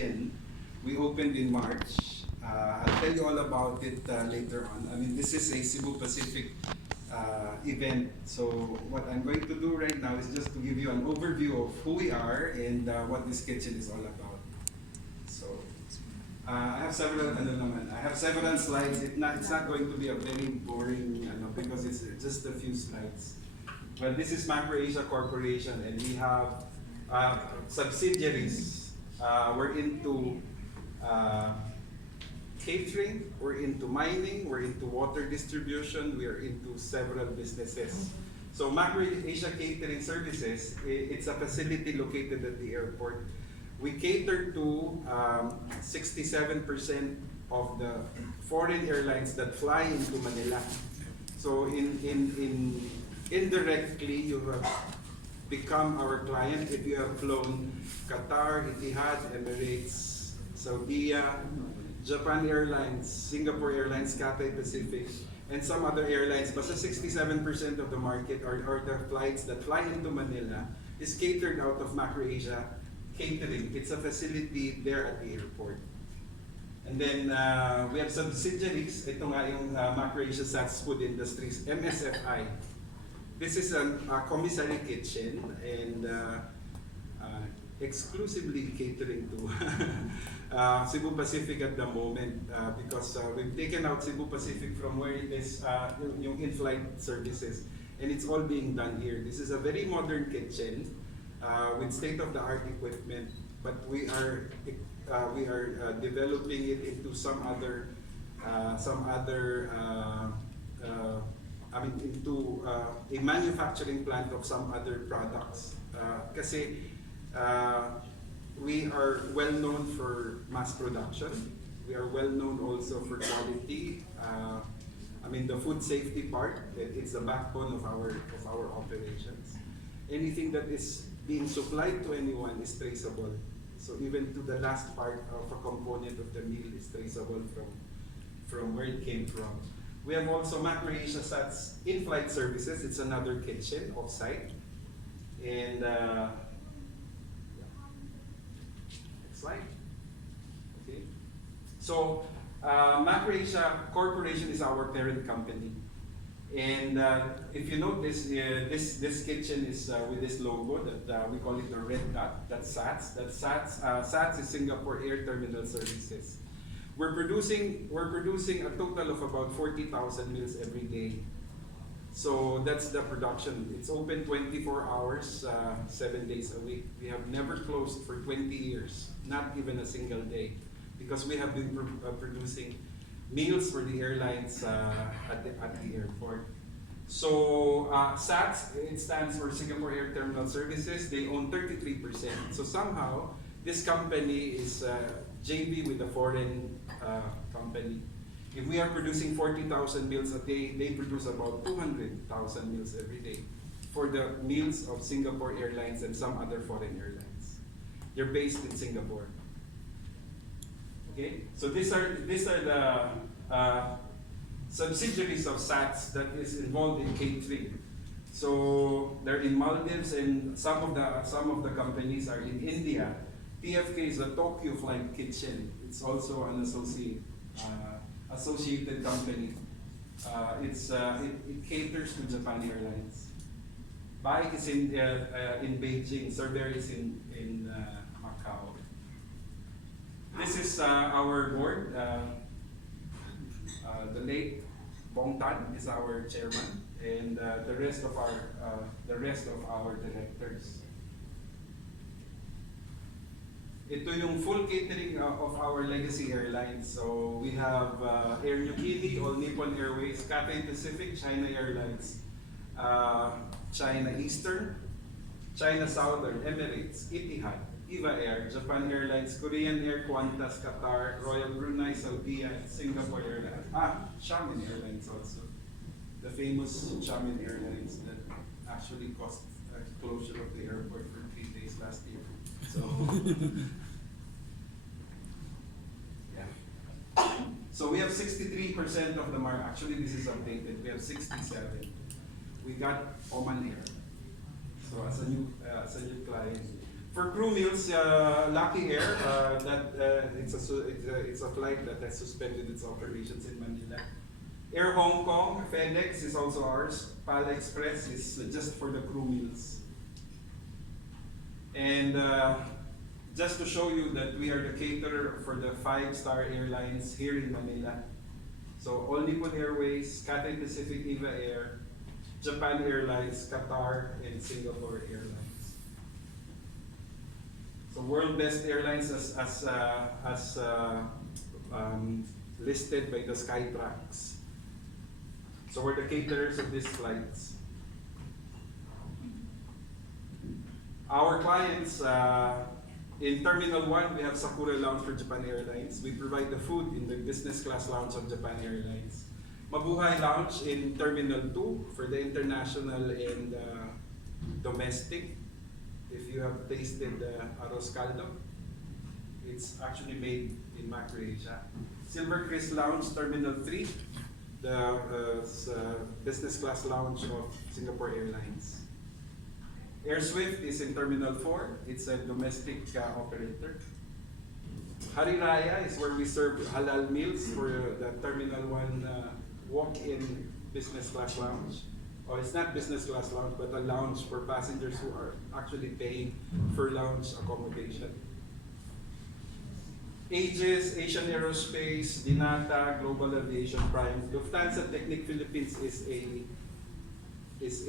kitchen. We opened in March. I'll tell you all about it later on. I mean, this is a Cebu Pacific event. So what I'm going to do right now is just to give you an overview of who we are and what this kitchen is all about. So I have several slides. It's not going to be a very boring because it's just a few slides. Well, this is Macro Asia Corporation, and we have subsidiaries. We're into catering, we're into mining, we're into water distribution, we are into several businesses. So Macro Asia Catering Services, it's a facility located at the airport. We cater to 67% of the foreign airlines that fly into Manila. So indirectly, you have become our client if you have flown Qatar, Etihad, Emirates, Saudia, Japan Airlines, Singapore Airlines, Cathay Pacific, and some other airlines. But 67% of the market or the flights that fly into Manila is catered out of Macro Asia Catering. It's a facility there at the airport. And then we have subsidiaries. Ito nga yung Macro Asia SATS Food Industries, MSFI. This is a commissary kitchen and exclusively catering to Cebu Pacific at the moment because we've taken out Cebu Pacific from where it is yung in-flight services, and it's all being done here. This is a very modern kitchen with state-of-the-art equipment, but we are developing it into some other into a manufacturing plant of some other products. Kasi we are well known for mass production. We are well known also for quality. The food safety part, it's the backbone of our operations. Anything that is being supplied to anyone is traceable. So even to the last part of a component of the meal is traceable from where it came from. We have also Macro Asia SATS in-flight services. It's another kitchen off-site. And next slide. Okay. So Macro Asia Corporation is our parent company. And if you notice, this kitchen is with this logo that we call it the red dot. That's SATS. SATS is Singapore Air Terminal Services. We're producing a total of about 40,000 meals every day. So that's the production. It's open 24 hours, 7 days a week. We have never closed for 20 years, not even a single day, because we have been producing meals for the airlines at the airport. So SATS, it stands for Singapore Air Terminal Services. They own 33%. So somehow this company is JV with a foreign company. If we are producing 40,000 meals a day, they produce about 200,000 meals every day for the meals of Singapore Airlines and some other foreign airlines. They're based in Singapore. Okay, so these are the subsidiaries of SATS that is involved in catering. So they're in Maldives, and some of the companies are in India. TFK is a Tokyo Flight Kitchen. It's also an associated company. It caters to Japan Airlines. Baik is in Beijing. Cerber is in Macau. This is our board. The late Bong Tan is our chairman, and the rest of our directors. Ito yung full catering of our legacy airlines. So we have Air Niugini, All Nippon Airways, Cathay Pacific, China Airlines, China Eastern, China Southern, Emirates, Etihad, Eva Air, Japan Airlines, Korean Air, Qantas, Qatar, Royal Brunei, Saudi, Singapore Airlines. Xiamen Airlines also. The famous Xiamen Airlines that actually caused closure of the airport for 3 days last year. So, yeah. So we have 63% of the market. Actually, this is updated. We have 67. We got Oman Air. So as a new client, For crew meals, Lucky Air, it's a flight that has suspended its operations in Manila. Air Hong Kong, FedEx is also ours. Pala Express is just for the crew meals. And just to show you that we are the caterer for the 5-star airlines here in Manila. So All Nippon Airways, Cathay Pacific Eva Air, Japan Airlines, Qatar, and Singapore Airlines. So world best airlines as listed by the Skytrax. So we're the caterers of these flights. Our clients, in Terminal 1, we have Sakura Lounge for Japan Airlines. We provide the food in the business class lounge of Japan Airlines. Mabuhay Lounge in Terminal 2 for the international and domestic. If you have tasted arroz caldo, it's actually made in Macro Asia. Silver Crest Lounge, Terminal 3, the business class lounge of Singapore Airlines. Air Swift is in Terminal 4. It's a domestic operator. Hari Raya is where we serve halal meals for the Terminal 1 walk-in business class lounge. Or it's not business class lounge, but a lounge for passengers who are actually paying for lounge accommodation. Aegis, Asian Aerospace, Dinata, Global Aviation Prime. Lufthansa Technic Philippines is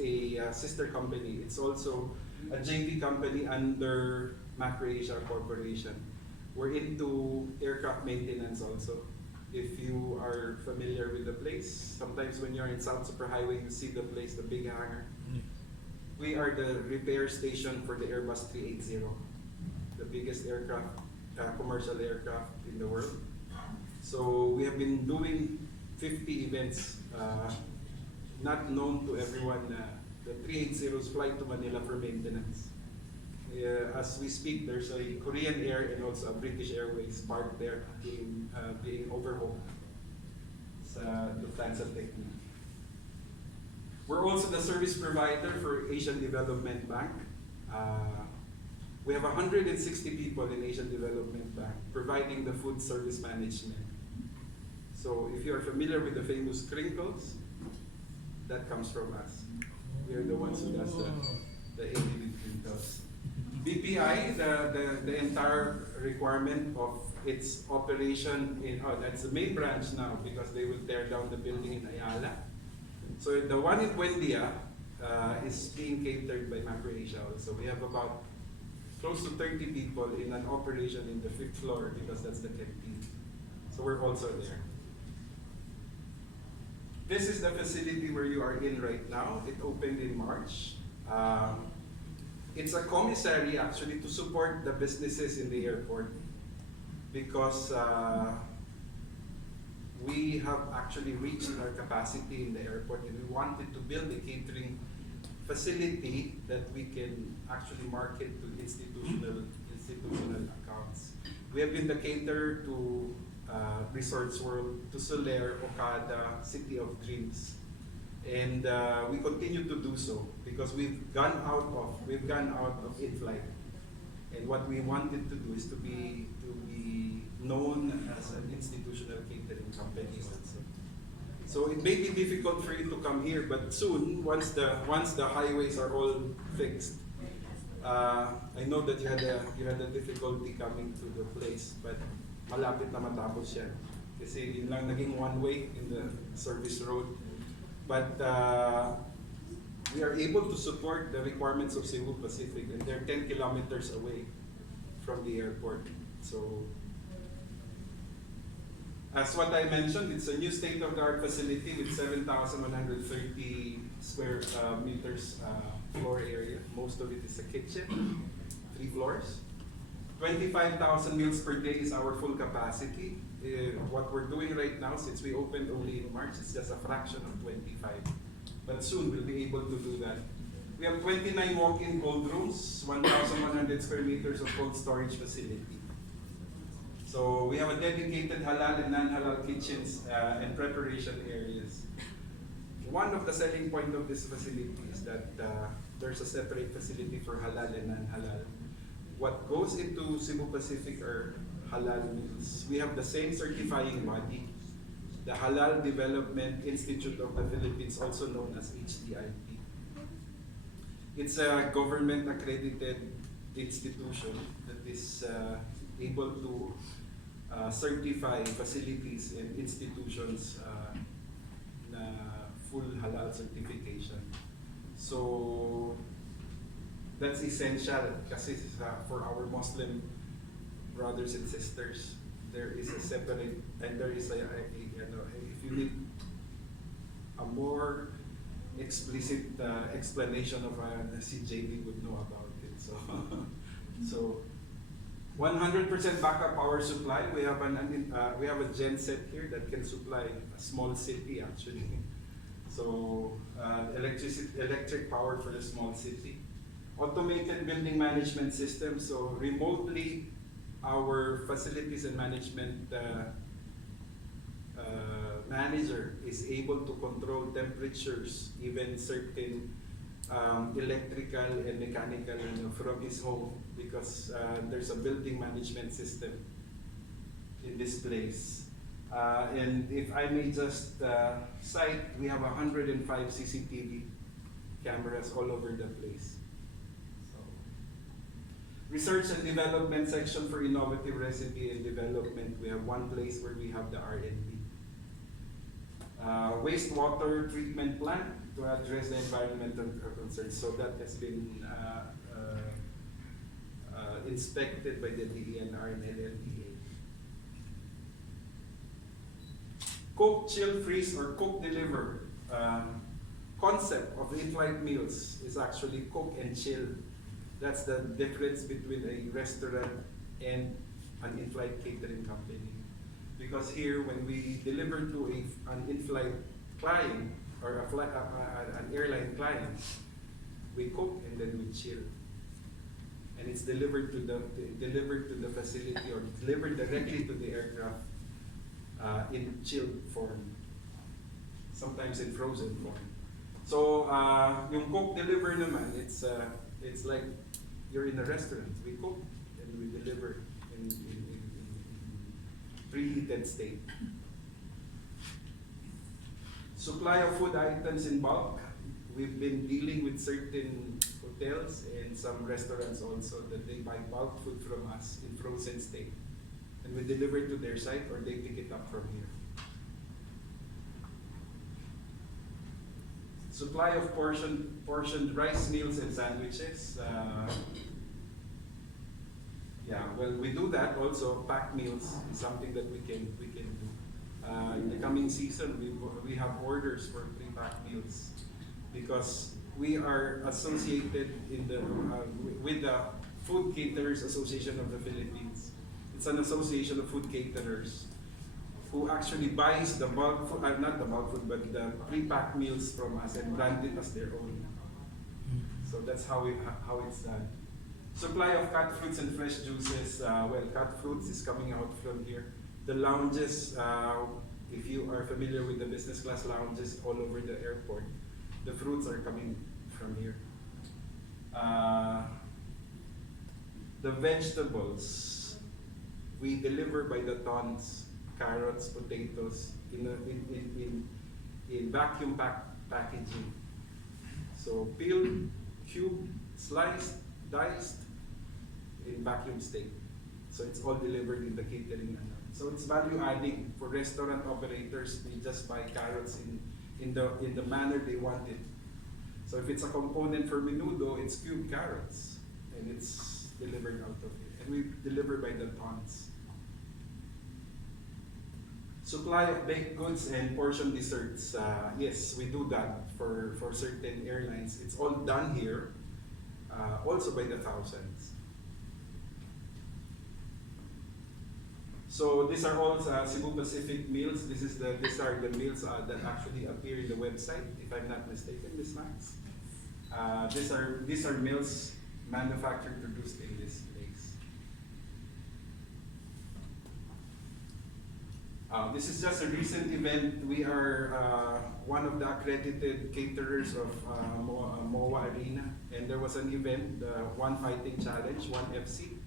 a sister company. It's also a JV company under Macro Asia Corporation. We're into aircraft maintenance also. If you are familiar with the place, sometimes when you're in South Superhighway, you see the place, the big hangar. We are the repair station for the Airbus 380, the biggest aircraft, commercial aircraft in the world. So we have been doing 50 events, not known to everyone. The 380s fly to Manila for maintenance. As we speak, there's a Korean Air and also a British Airways parked there being overhauled sa Lufthansa Technic. We're also the service provider for Asian Development Bank. We have 160 people in Asian Development Bank providing the food service management. So if you are familiar with the famous crinkles, that comes from us. We are the ones who does the ADV crinkles. BPI, the entire requirement of its operation in, that's the main branch now because they will tear down the building in Ayala. So the one in Buendia is being catered by Macro Asia also. We have about close to 30 people in an operation in the 5th floor because that's the canteen. So we're also there. This is the facility where you are in right now. It opened in March. It's a commissary actually to support the businesses in the airport because we have actually reached our capacity in the airport and we wanted to build a catering facility that we can actually market to institutional accounts. We have been the caterer to Resorts World, to Soler, Okada, City of Dreams. And we continue to do so because we've gone out of in-flight. And what we wanted to do is to be known as an institutional catering company also. So it may be difficult for you to come here, but soon, once the highways are all fixed, I know that you had a difficulty coming to the place, but malapit na matapos yan. Kasi yun lang naging one way in the service road. But we are able to support the requirements of Cebu Pacific, and they're 10 kilometers away from the airport. So, as what I mentioned, it's a new state-of-the-art facility with 7,130 square meters floor area. Most of it is a kitchen, 3 floors. 25,000 meals per day is our full capacity. What we're doing right now, since we opened only in March, is just a fraction of 25. But soon we'll be able to do that. We have 29 walk-in cold rooms, 1,100 square meters of cold storage facility. So we have a dedicated halal and non-halal kitchens and preparation areas. One of the selling point of this facility is that there's a separate facility for halal and non-halal. what goes into Cebu Pacific are halal meals. We have the same certifying body, the Halal Development Institute of the Philippines, also known as HDIP. It's a government accredited institution that is able to certify facilities and institutions na full halal certification. So that's essential kasi for our Muslim brothers and sisters, there is a separate, and there is if you need a more explicit explanation of CJB would know about it. So, so 100% backup power supply. We have a gen set here that can supply a small city actually. So electric power for the small city. Automated building management system. So remotely, our facilities and management manager is able to control temperatures, even certain electrical and mechanical from his home, because there's a building management system in this place. And if I may just cite, we have 105 CCTV cameras all over the place. So, research and development section for innovative recipe and development. We have one place where we have the R&D. Wastewater treatment plant to address the environmental concerns. So that has been inspected by the DENR and LLDA. Cook, chill, freeze, or cook, deliver. Concept of in-flight meals is actually cook and chill. That's the difference between a restaurant and an in-flight catering company. Because here, when we deliver to an in-flight client or an airline client, we cook and then we chill, and it's delivered to the facility or delivered directly to the aircraft in chilled form, sometimes in frozen form. So yung cook deliver naman, it's like you're in a restaurant. We cook and we deliver in preheated state. Supply of food items in bulk. We've been dealing with certain hotels and some restaurants also that they buy bulk food from us in frozen state. And we deliver it to their site or they pick it up from here. Supply of portioned rice meals and sandwiches. Yeah, well, we do that also. Packed meals is something that we can do. In the coming season, we have orders for pre-packed meals because we are associated with the Food Caterers Association of the Philippines. It's an association of food caterers who actually buys the bulk food, not the bulk food, but the pre-packed meals from us and brand it as their own. So that's how it's done. Supply of cut fruits and fresh juices. Well, cut fruits is coming out from here. The lounges, if you are familiar with the business class lounges all over the airport, the fruits are coming from here. The vegetables, we deliver by the tons. Carrots, potatoes, in vacuum packaging. So peeled, cubed, sliced, diced, in vacuum state. So it's all delivered in the catering. So it's value adding for restaurant operators. They just buy carrots in the manner they want it. So if it's a component for menudo, it's cubed carrots, and it's delivered out of it. And we deliver by the tons. Supply of baked goods and portion desserts. Yes, we do that for certain airlines. It's all done here, also by the thousands. So these are all Cebu Pacific meals. These are the meals that actually appear in the website, if I'm not mistaken, Ms. Max. These are meals manufactured, produced in this place. This is just a recent event. We are one of the accredited caterers of MOA Arena, and there was an event, the One Fighting Challenge, One FC,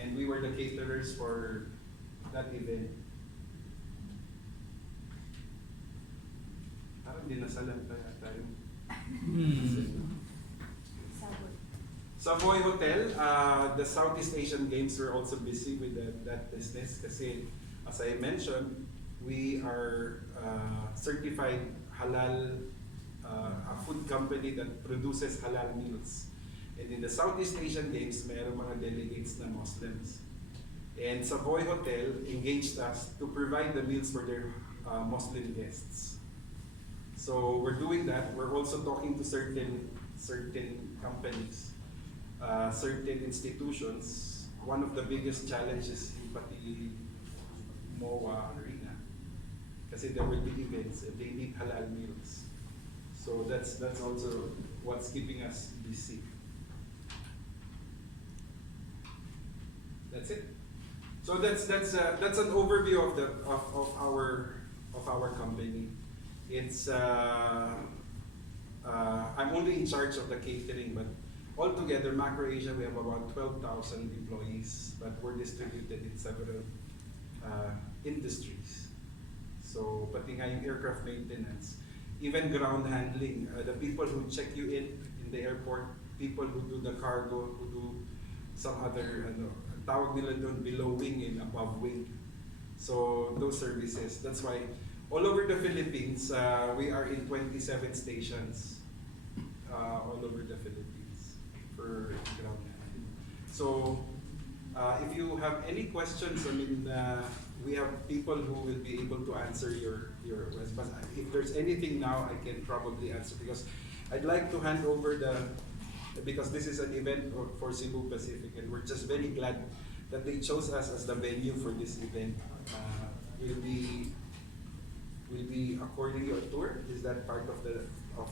and we were the caterers for that event. Parang dinasalan tayo. Savoy Hotel, the Southeast Asian Games were also busy with that business kasi as I mentioned, we are certified halal, a food company that produces halal meals. And in the Southeast Asian Games, mayroong mga delegates na Muslims. And Savoy Hotel engaged us to provide the meals for their Muslim guests. So we're doing that. We're also talking to certain companies, certain institutions. One of the biggest challenges in pati MOA Arena, kasi there will be events and they need halal meals. So that's also what's keeping us busy. That's it. So that's an overview of our company. It's I'm only in charge of the catering, but altogether, Macro Asia, we have about 12,000 employees, but we're distributed in several industries. So, pati nga yung aircraft maintenance, even ground handling, the people who check you in the airport, people who do the cargo, who do some other, tawag nila doon, below wing and above wing. So, those services, that's why all over the Philippines, we are in 27 stations all over the Philippines for ground handling. So, if you have any questions, I mean, we have people who will be able to answer your questions. If there's anything now, I can probably answer because I'd like to hand over because this is an event for Cebu Pacific, and we're just very glad that they chose us as the venue for this event. We'll be according you a tour. Is that part of